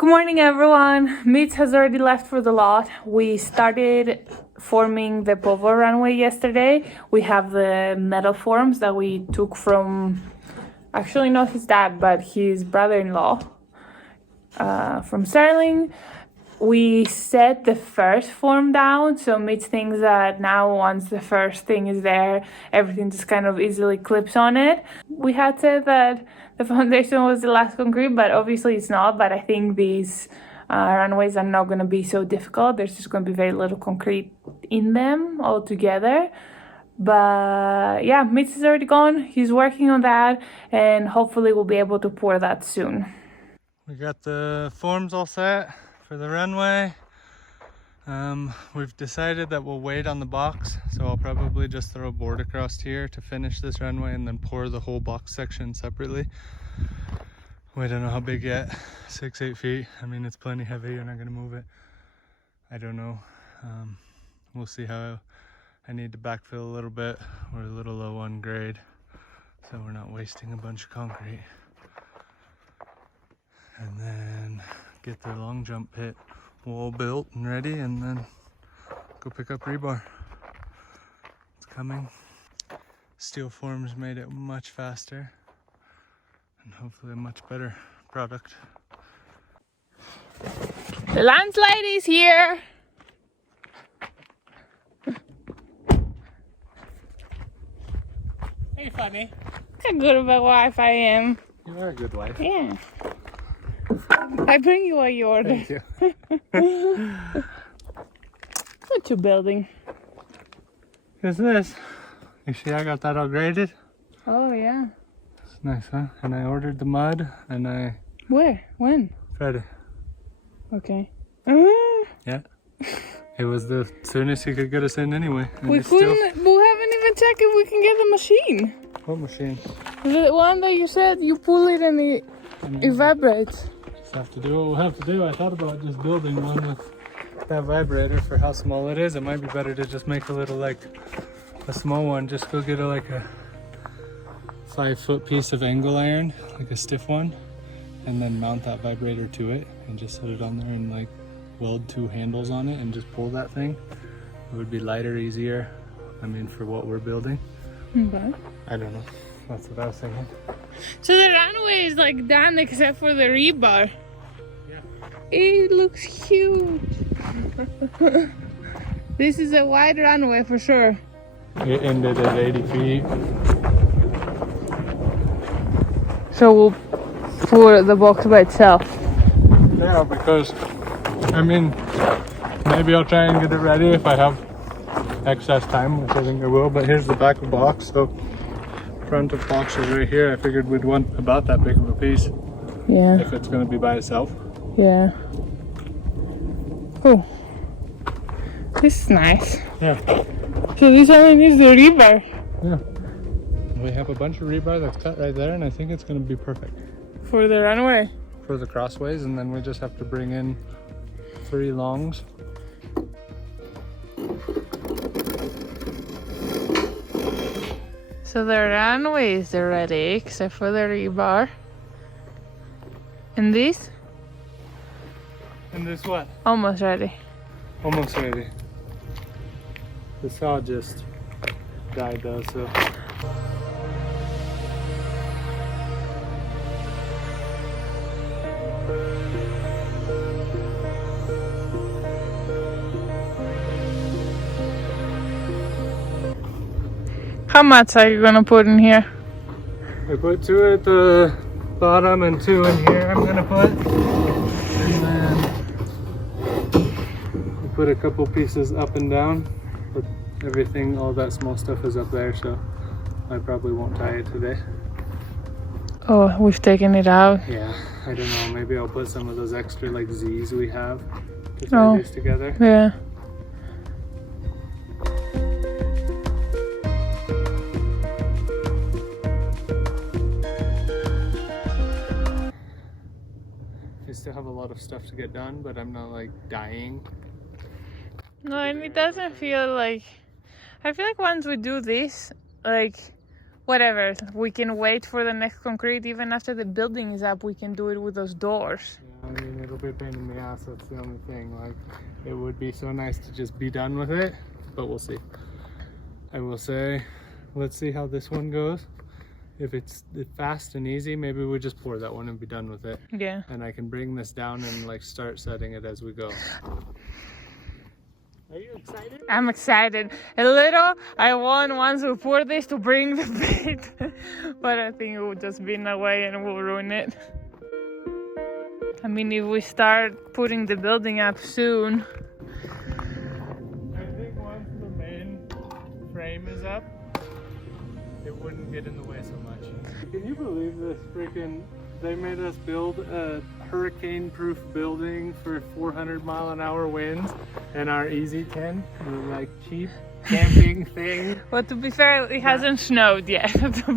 Good morning, everyone. Mitch has already left for the lot. We started forming the Povo runway yesterday. We have the metal forms that we took from, actually not his dad, but his brother-in-law from Sterling. We set the first form down, so Mitch thinks that now once the first thing is there, everything just kind of easily clips on it. We had said that the foundation was the last concrete, but obviously it's not. But I think these runways are not going to be so difficult. There's just going to be very little concrete in them altogether. But yeah, Mitch is already gone. He's working on that, and hopefully we'll be able to pour that soon. We got the forms all set for the runway. We've decided that we'll wait on the box, so I'll probably just throw a board across here to finish this runway and then pour the whole box section separately. We don't know how big yet. 6-8 feet. I mean, it's plenty heavy. You're not gonna move it. I don't know. We'll see how. I need to backfill a little bit. We're a little low on grade, so we're not wasting a bunch of concrete. And then get the long jump pit wall built and ready, and then go pick up rebar. It's coming. Steel forms made it much faster and hopefully a much better product. The landslide is here. Hey, funny. Look how good of a wife I am. You are a good wife. Yeah. I bring you what you order. Thank you. What you building? What's this? You see I got that all graded? Oh yeah. It's nice, huh? And I ordered the mud and I... Where? When? Friday. Okay. Yeah. It was the soonest he could get us in anyway. And We it's still... haven't even checked if we can get the machine. What machine? The one that you said you pull it and it vibrates. Just have to do what we'll have to do. I thought about just building one with that vibrator for how small it is. It might be better to just make a little, like, a small one. Just go get a 5-foot piece of angle iron, like a stiff one, and then mount that vibrator to it and just set it on there and like weld 2 handles on it and just pull that thing. It would be lighter, easier. I mean, for what we're building. Okay. I don't know. That's what I was thinking. So the runway is like done except for the rebar. Yeah. It looks huge. This is a wide runway for sure. It ended at 80 feet. So we'll pour the box by itself. Yeah, because, I mean, maybe I'll try and get it ready if I have excess time, which I think I will, but here's the back of the box, so front of box is right here. I figured we'd want about that big of a piece. Yeah. If it's going to be by itself. Yeah. Oh. This is nice. Yeah. So this only needs the rebar. Yeah. We have a bunch of rebar that's cut right there, and I think it's going to be perfect. For the runway? For the crossways, and then we just have to bring in 3 longs. So the runways are ready, except for the rebar. And this? And this what? Almost ready. Almost ready. The saw just died though, so... How much are you gonna put in here? I put 2 at the bottom and 2 in here I'm gonna put. And then I put a couple pieces up and down. But everything, all that small stuff is up there, so I probably won't tie it today. Oh, we've taken it out. Yeah, I don't know, maybe I'll put some of those extra like Z's we have to tie these together. Yeah. I still have a lot of stuff to get done, but I'm not like dying. No, and it doesn't feel like... I feel like once we do this, like whatever. We can wait for the next concrete. Even after the building is up, we can do it with those doors. Yeah, I mean, it'll be a pain in the ass, that's the only thing. Like, it would be so nice to just be done with it, but we'll see. I will say, let's see how this one goes. If it's fast and easy, maybe we just pour that one and be done with it. Yeah. And I can bring this down and like start setting it as we go. Are you excited? I'm excited. A little. I want once we pour this to bring the bit, but I think it will just be in a way and we'll ruin it. I mean, if we start putting the building up soon. I think once the main frame is up, it wouldn't get in the way so much. Can you believe this freaking, they made us build a hurricane-proof building for 400-mile-an-hour winds, and our Easy Tent, the like cheap camping thing. But to be fair, it hasn't snowed yet.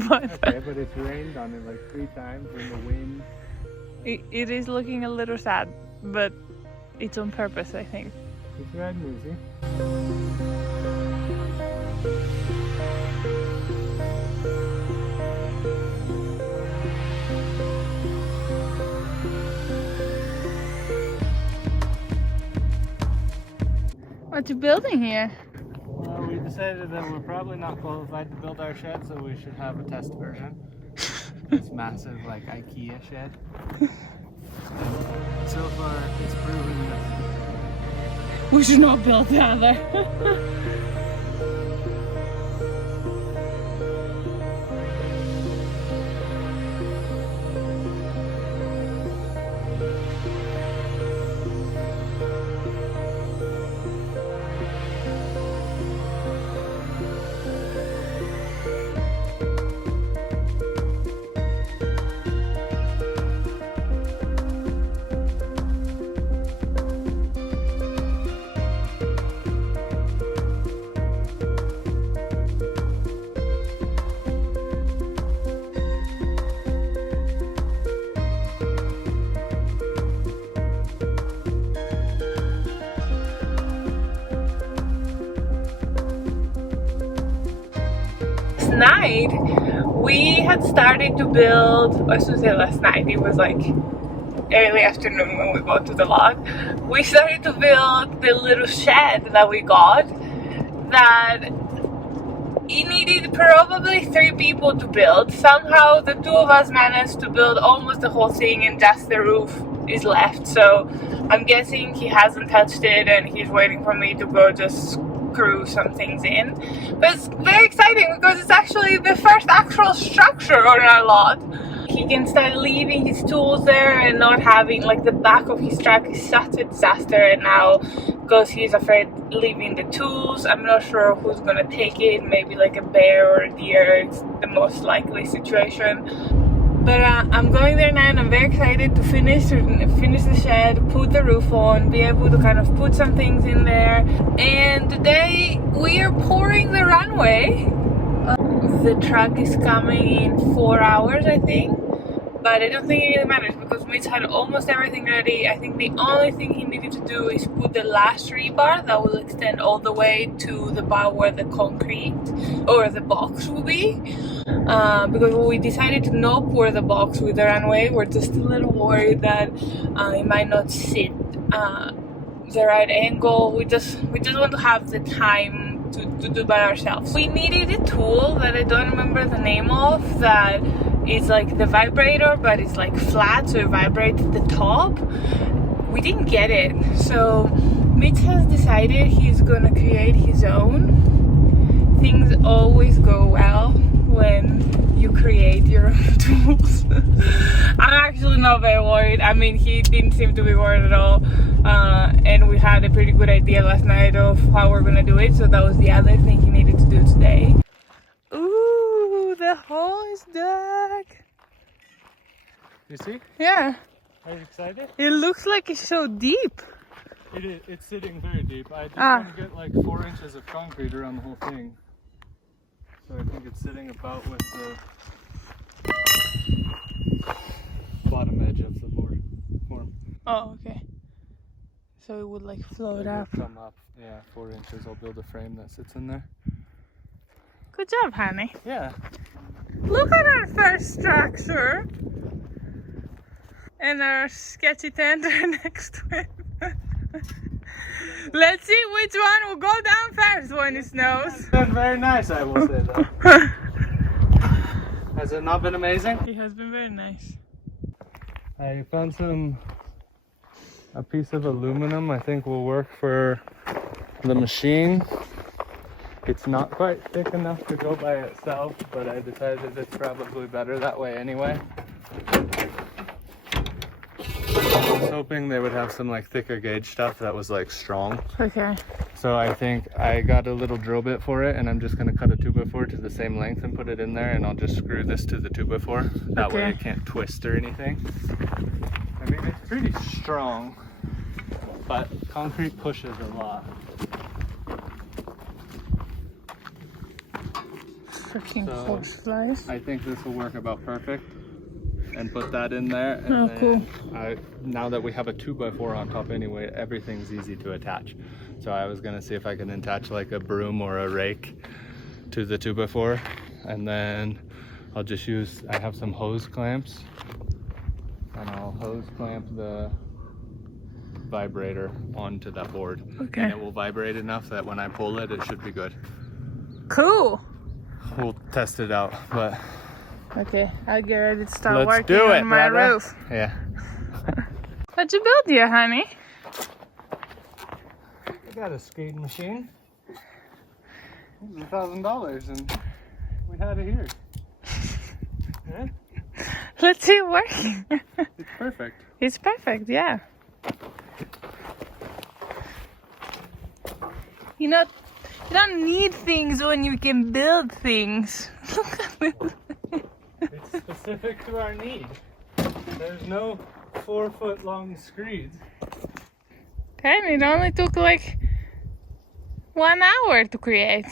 But Okay, but it's rained on it like 3 times in the wind. it is looking a little sad, but it's on purpose, I think. It's riding easy. What you building here? Well, we decided that we're probably not qualified to build our shed, so we should have a test version. This massive, like, IKEA shed. And so far, it's proven that We should not build that there. Night we had started to build, I should say last night, it was like early afternoon when we got to the lot. We started to build the little shed that we got, that it needed probably 3 people to build. Somehow the 2 of us managed to build almost the whole thing and just the roof is left, so I'm guessing he hasn't touched it and he's waiting for me to go just screw some things in. But it's very exciting because it's actually the first actual structure on our lot. He can start leaving his tools there and not having, like, the back of his truck is such a disaster, and now because he's afraid leaving the tools, I'm not sure who's gonna take it. Maybe like a bear or a deer. It's the most likely situation. But I'm going there now and I'm very excited to finish the shed, put the roof on, be able to kind of put some things in there. And today we are pouring the runway. The truck is coming in 4 hours, I think. But I don't think it really matters because Mitch had almost everything ready. I think the only thing he needed to do is put the last rebar that will extend all the way to the bar where the concrete or the box will be. Because we decided to not pour the box with the runway. We're just a little worried that it might not sit the right angle. We just want to have the time to do by ourselves. We needed a tool that I don't remember the name of, that is like the vibrator, but it's like flat, so it vibrates at the top. We didn't get it, so Mitch has decided he's gonna create his own. Things always go well when you create your own tools. I'm actually not very worried. I mean, he didn't seem to be worried at all, and we had a pretty good idea last night of how we're gonna do it, so that was the other thing he needed to do today. Ooh, the hole is dug. You see? Yeah. Are you excited? It looks like it's so deep. It is. It's sitting very deep. I just want to get like 4 inches of concrete around the whole thing. So I think it's sitting about with the bottom edge of the board form. Oh, okay. So it would like float up. Come up. Yeah, 4 inches. I'll build a frame that sits in there. Good job, honey. Yeah. Look at our first structure. And our sketchy tent next to it. Let's see which one will go down first when it snows. It's been very nice, I will say though. Has it not been amazing? It has been very nice. I found a piece of aluminum I think will work for the machine. It's not quite thick enough to go by itself, but I decided it's probably better that way anyway. I was hoping they would have some like thicker gauge stuff that was like strong. Okay. So I think I got a little drill bit for it, and I'm just gonna cut a 2x4 to the same length and put it in there, and I'll just screw this to the 2x4. That way it can't twist or anything. I mean, it's pretty strong, but concrete pushes a lot. Freaking horse flies. I think this will work about perfect. And put that in there. And oh, cool. Now that we have a 2x4 on top anyway, everything's easy to attach. So I was gonna see if I can attach like a broom or a rake to the 2x4, and then I'll just I have some hose clamps, and I'll hose clamp the vibrator onto that board. Okay. And it will vibrate enough that when I pull it, it should be good. Cool. We'll test it out, but. Okay, I'll get ready to start Let's working do it, on my brother. roof. Yeah. What'd you build here, honey? I got a skating machine. It was $1,000 and we had it here. Yeah? Let's see it working. It's perfect. It's perfect, yeah. You know, you don't need things when you can build things. Look at this. It's specific to our need. There's no 4-foot long screeds. Okay, and it only took like 1 hour to create.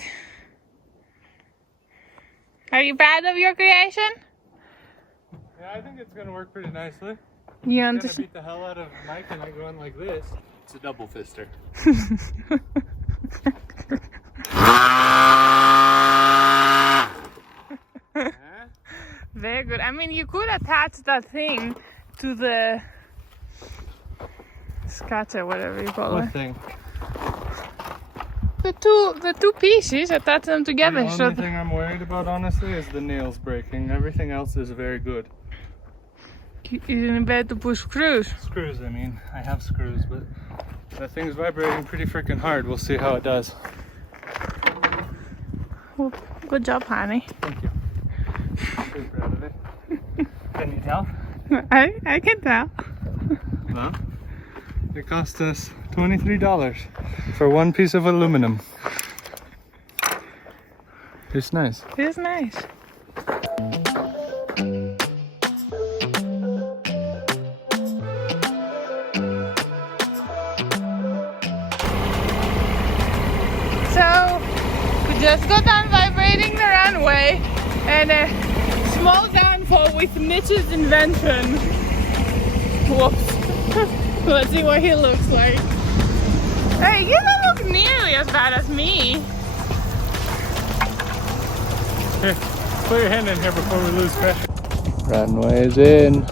Are you proud of your creation? Yeah, I think it's gonna work pretty nicely. You I'm gonna understand? beat the hell out of Mike and I go in like this. It's a double fister. Very good. I mean, you could attach that thing to the scotch or whatever you call What it. thing? The two pieces, attach them together. The only thing I'm worried about, honestly, is the nails breaking. Everything else is very good. You better to push screws. Screws, I mean. I have screws, but that thing's vibrating pretty freaking hard. We'll see how it does. Well, good job, honey. Thank you. I'm pretty proud of it. Can you tell? I can tell. Well, it cost us $23 for one piece of aluminum. It's nice. It's nice. So, we just got done vibrating the runway, and a small downfall with Mitch's invention. Whoops. Let's see what he looks like. Hey, you don't look nearly as bad as me. Here, put your hand in here before we lose pressure. Runway's in.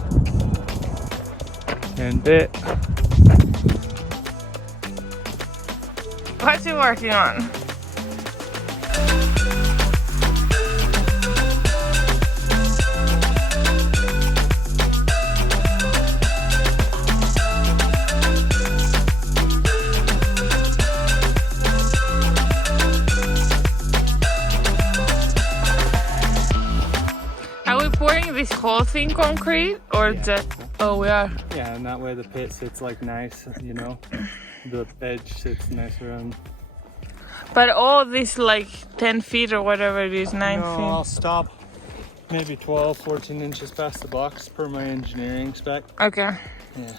And bit. What's he working on? Pouring this whole thing concrete or Yeah. just oh we are. Yeah, and that way the pit sits like nice, you know. The edge sits nice around. But all this like 10 feet or whatever it is, 9 No, I'll feet. stop maybe 12, 14 inches past the box per my engineering spec. Okay. Yeah.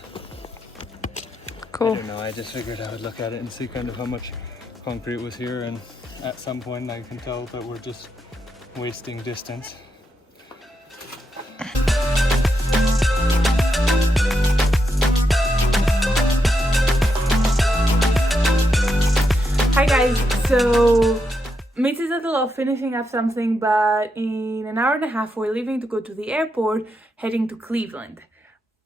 Cool. I don't know, I just figured I would look at it and see kind of how much concrete was here, and at some point I can tell that we're just wasting distance. Hi guys, So Mitch is at the lot finishing up something, but in an hour and a half we're leaving to go to the airport, heading to Cleveland.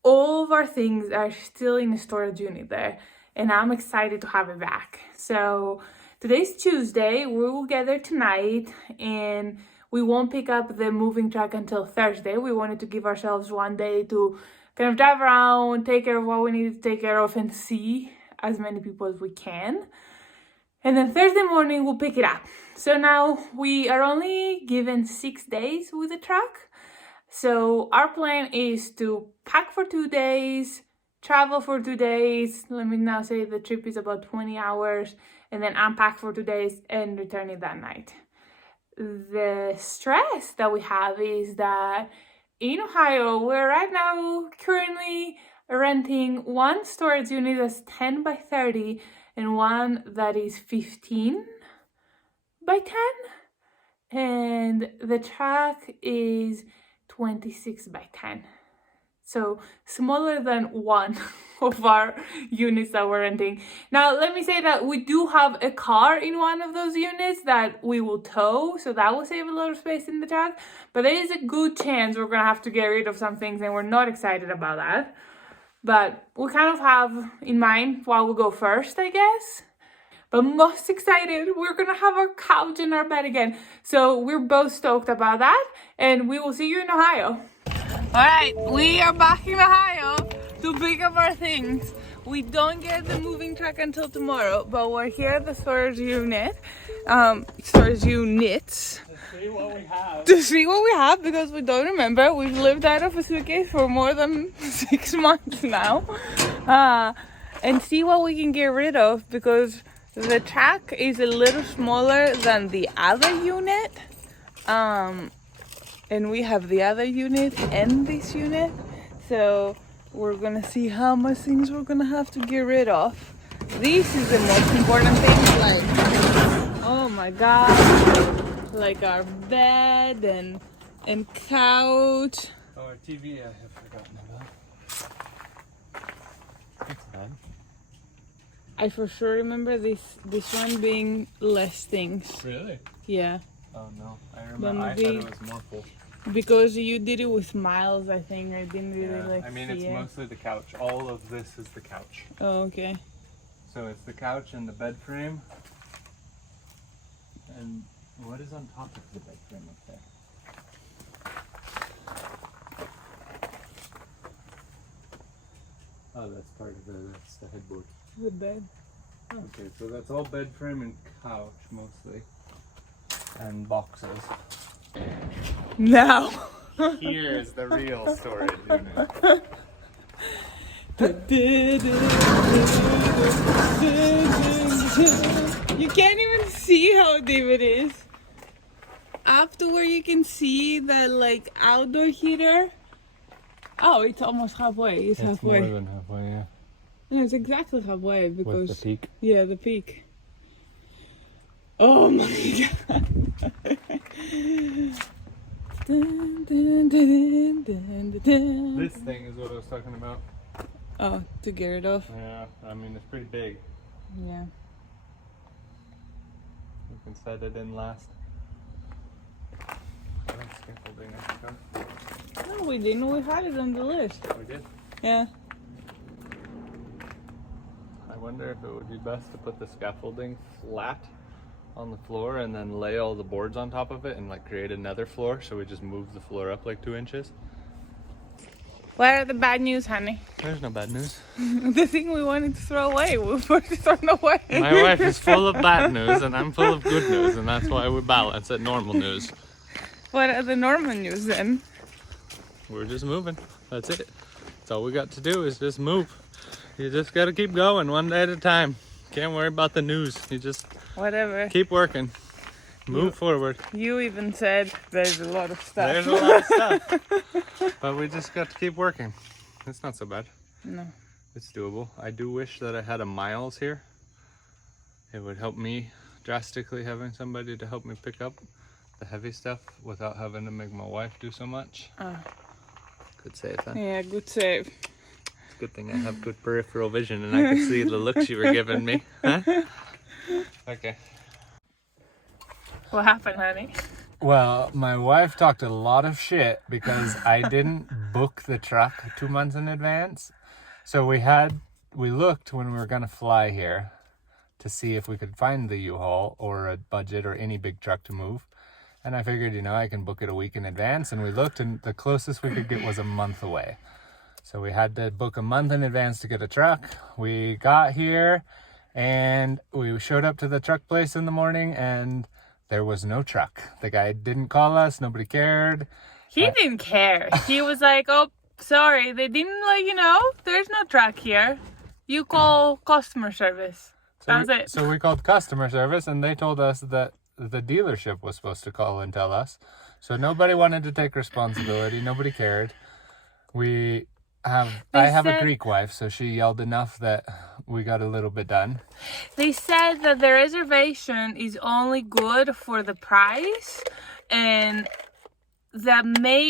All of our things are still in the storage unit there, and I'm excited to have it back. So today's Tuesday, we will get there tonight, and we won't pick up the moving truck until Thursday. We wanted to give ourselves one day to kind of drive around, take care of what we need to take care of, and see as many people as we can. And then Thursday morning, we'll pick it up. So now we are only given 6 days with the truck. So our plan is to pack for 2 days, travel for 2 days. Let me now say the trip is about 20 hours, and then unpack for 2 days and return it that night. The stress that we have is that in Ohio, we're right now currently renting one storage unit that's 10 by 30 and one that is 15 by 10. And the truck is 26 by 10. So smaller than one of our units that we're renting. Now, let me say that we do have a car in one of those units that we will tow, so that will save a lot of space in the truck. But there is a good chance we're gonna have to get rid of some things, and we're not excited about that. But we kind of have in mind what will go first, I guess. But most excited, we're gonna have our couch and our bed again. So we're both stoked about that, and we will see you in Ohio. All right, we are back in Ohio to pick up our things. We don't get the moving truck until tomorrow, but we're here at the storage units. To see what we have, because we don't remember. We've lived out of a suitcase for more than 6 months now. And see what we can get rid of, because the truck is a little smaller than the other unit. And we have the other unit and this unit. So we're gonna see how much things we're gonna have to get rid of. This is the most important thing, like, oh my god, like our bed and couch. Oh, our TV I have forgotten about. That's bad. I for sure remember this one being less things. Really? Yeah. Oh no, I remember. I thought it was more full. Because you did it with Miles, I think. I didn't really I mean, it's mostly the couch. All of this is the couch. Oh, okay. So it's the couch and the bed frame. And what is on top of the bed frame up there? Oh, that's part of that's the headboard. The bed. Okay, so that's all bed frame and couch mostly. And boxes. Now. Here is the real storage unit. You can't even see how deep it is. Up to where you can see that like outdoor heater. Oh, it's almost halfway. It's halfway. More than halfway, yeah. No, it's exactly halfway because with the peak. Yeah, the peak. Oh my god. This thing is what I was talking about. Oh, to get rid of? Yeah, I mean, it's pretty big. Yeah. We can set it in last. Scaffolding, I forgot. No, we didn't. We had it on the list. We did? Yeah. I wonder if it would be best to put the scaffolding flat on the floor and then lay all the boards on top of it and like create another floor, so we just move the floor up like 2 inches. What are the bad news, honey? There's no bad news. The thing we wanted to throw away, we've already thrown away. My wife is full of bad news and I'm full of good news, and that's why we balance at normal news. What are the normal news then? We're just moving. That's it. That's all we got to do is just move. You just gotta keep going one day at a time. Can't worry about the news. You just whatever. Keep working. Move forward. You even said there's a lot of stuff. There's a lot of stuff. But we just got to keep working. It's not so bad. No. It's doable. I do wish that I had a Miles here. It would help me drastically, having somebody to help me pick up the heavy stuff without having to make my wife do so much. Good save, huh? Yeah, good save. It's a good thing I have good peripheral vision and I can see the looks you were giving me. Huh? Okay. What happened, honey? Well, my wife talked a lot of shit because I didn't book the truck 2 months in advance. So we looked when we were going to fly here to see if we could find the U-Haul or a budget or any big truck to move. And I figured, I can book it a week in advance. And we looked, and the closest we could get was a month away. So we had to book a month in advance to get a truck. We got here and we showed up to the truck place in the morning, and there was no truck. The guy didn't call us. Nobody cared. He didn't care. He was like, oh, sorry. They didn't let you know. There's no truck here. You call customer service. That was it. So we called customer service, and they told us that the dealership was supposed to call and tell us. So nobody wanted to take responsibility. Nobody cared. I have a Greek wife, so she yelled enough that we got a little bit done. They said that the reservation is only good for the price, and that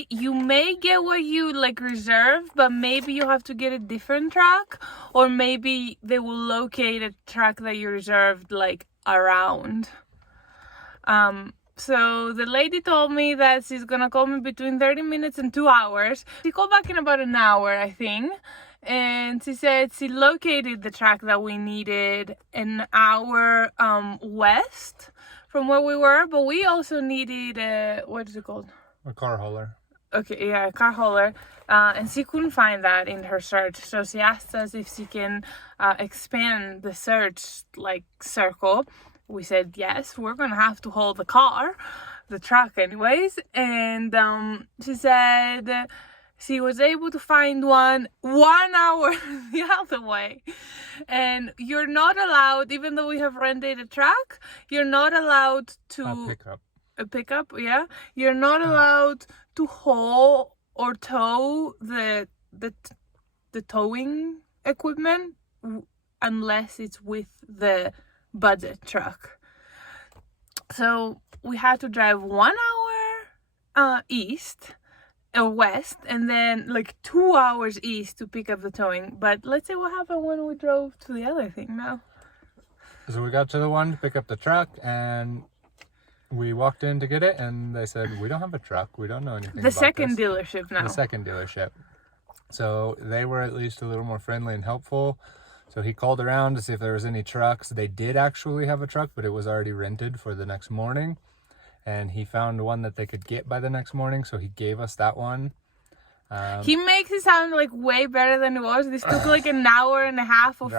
you may get what you reserve, but maybe you have to get a different truck, or maybe they will locate a truck that you reserved around. So the lady told me that she's gonna call me between 30 minutes and 2 hours. She called back in about an hour, I think. And she said she located the truck that we needed an hour west from where we were. But we also needed what is it called? A car hauler. Okay, yeah, a car hauler. And she couldn't find that in her search. So she asked us if she can expand the search circle. We said, yes, we're going to have to haul the truck anyways. And she said she was able to find one hour the other way. And you're not allowed, even though we have rented a truck, you're not allowed to... A pickup, yeah. You're not allowed to haul or tow the towing equipment unless it's with the budget truck. So we had to drive 1 hour east or west, and then 2 hours east to pick up the towing. But let's say what happened when we drove to the other thing now. So we got to the one to pick up the truck, and we walked in to get it, and they said, we don't have a truck. We don't know anything about this. The second dealership now. The second dealership. So they were at least a little more friendly and helpful. So he called around to see if there was any trucks. They did actually have a truck, but it was already rented for the next morning. And he found one that they could get by the next morning, so he gave us that one. He makes it sound way better than it was. This took an hour and a half of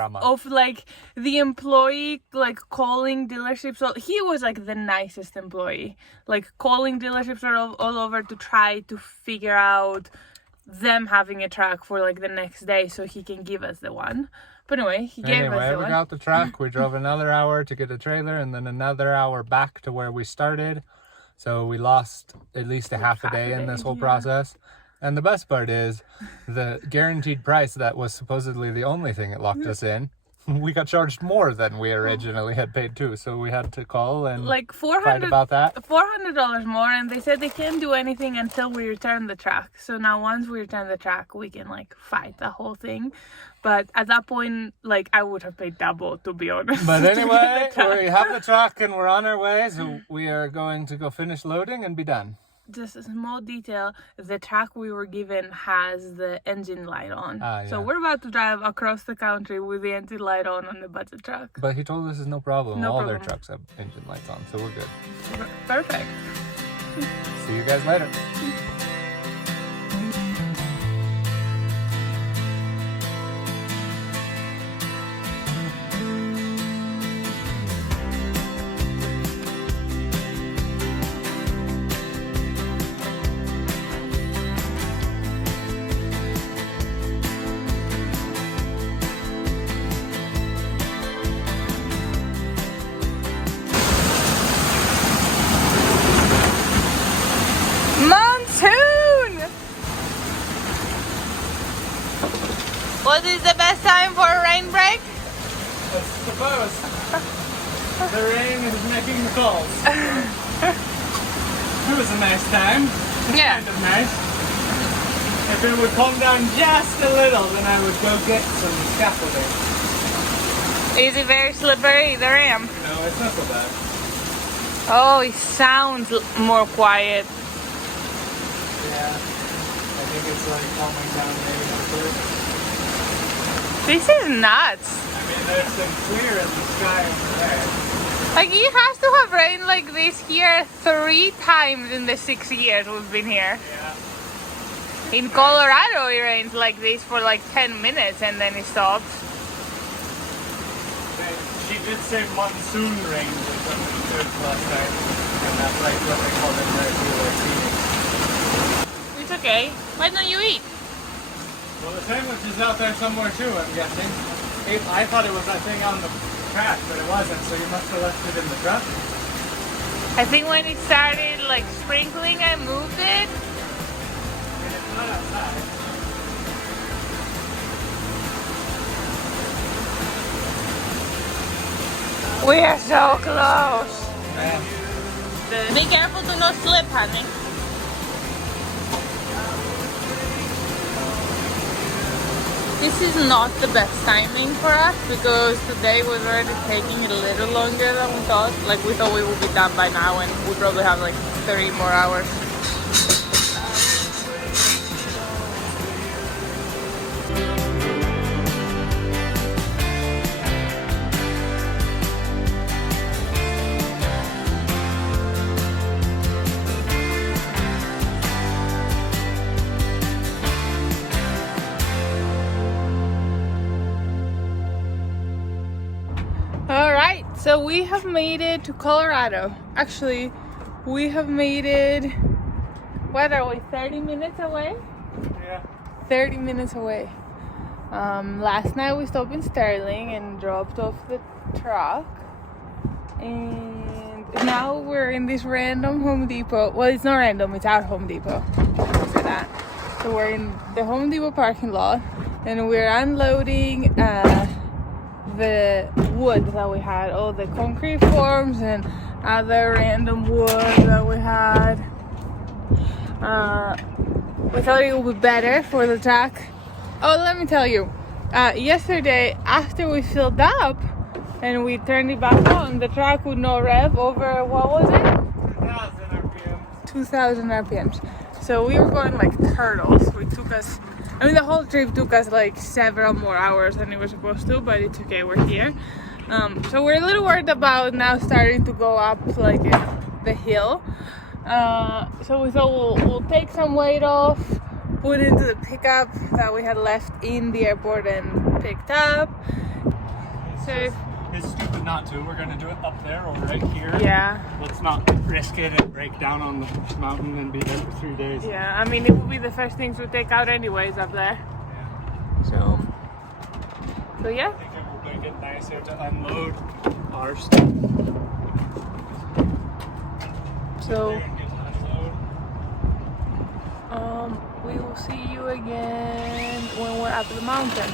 the employee calling dealerships. So he was the nicest employee, calling dealerships all over to try to figure out them having a truck for the next day so he can give us the one. But anyway, he gave us the one. We got the truck. We drove another hour to get a trailer, and then another hour back to where we started. So we lost at least a half a day in this whole process. And the best part is the guaranteed price that was supposedly the only thing that locked us in. We got charged more than we originally had paid too, so we had to call and fight about that. $400 more, and they said they can't do anything until we return the truck. So now once we return the truck, we can fight the whole thing. But at that point, I would have paid double, to be honest. But anyway, we have the truck and we're on our way, so we are going to go finish loading and be done. Just a small detail, the truck we were given has the engine light on. Yeah. So we're about to drive across the country with the engine light on the budget truck. But he told us it's no problem. All their trucks have engine lights on, so we're good. Perfect. See you guys later. What is the best time for a rain break? I suppose. The rain is making the calls. It was a nice time. Yeah. Kind of nice. If it would calm down just a little, then I would go get some scaffolding. Is it very slippery, the ramp? No, it's not so bad. Oh, it sounds more quiet. Yeah. I think it's like calming down maybe a bit. This is nuts. I mean, there's some clear in the sky over there. Like, it has to have rained like this here 3 times in the 6 years we've been here. Yeah. In Colorado, it rains like this for like 10 minutes and then it stops. She did say monsoon rain or something good last night. And that's like what they call it right here. It's okay. Why don't you eat? Well, the sandwich is out there somewhere too, I'm guessing. I thought it was that thing on the track, but it wasn't, so you must have left it in the truck. I think when it started like sprinkling, I moved it. And it's not outside. We are so close. Yeah. Be careful to not slip, honey. This is not the best timing for us because today was already taking a little longer than we thought. Like, we thought we would be done by now and we probably have like 30 more hours. Alright, so we have made it to Colorado. Actually, we have made it, what are we, 30 minutes away? Yeah. 30 minutes away. Last night we stopped in Sterling and dropped off the truck. And now we're in this random Home Depot. Well, it's not random, it's our Home Depot. Look at that. So we're in the Home Depot parking lot and we're unloading the wood that we had, all the concrete forms and other random wood that we had. We thought it would be better for the truck. Oh, let me tell you, yesterday after we filled up and we turned it back on, the truck would not rev over, what was it? 2,000 RPM. 2,000 RPMs. So we were going like turtles. The whole trip took us like several more hours than it was supposed to, but it's okay, we're here. So we're a little worried about now starting to go up like the hill. So we thought we'll take some weight off, put it into the pickup that we had left in the airport and picked up. So It's stupid not to. We're going to do it up there or right here. yeah. Let's not risk it and break down on the mountain and be there for 3 days. Yeah, I mean, it would be the first things we take out anyways up there. So yeah. I think it will make it nicer to unload our stuff. So we will see you again when we're up the mountain.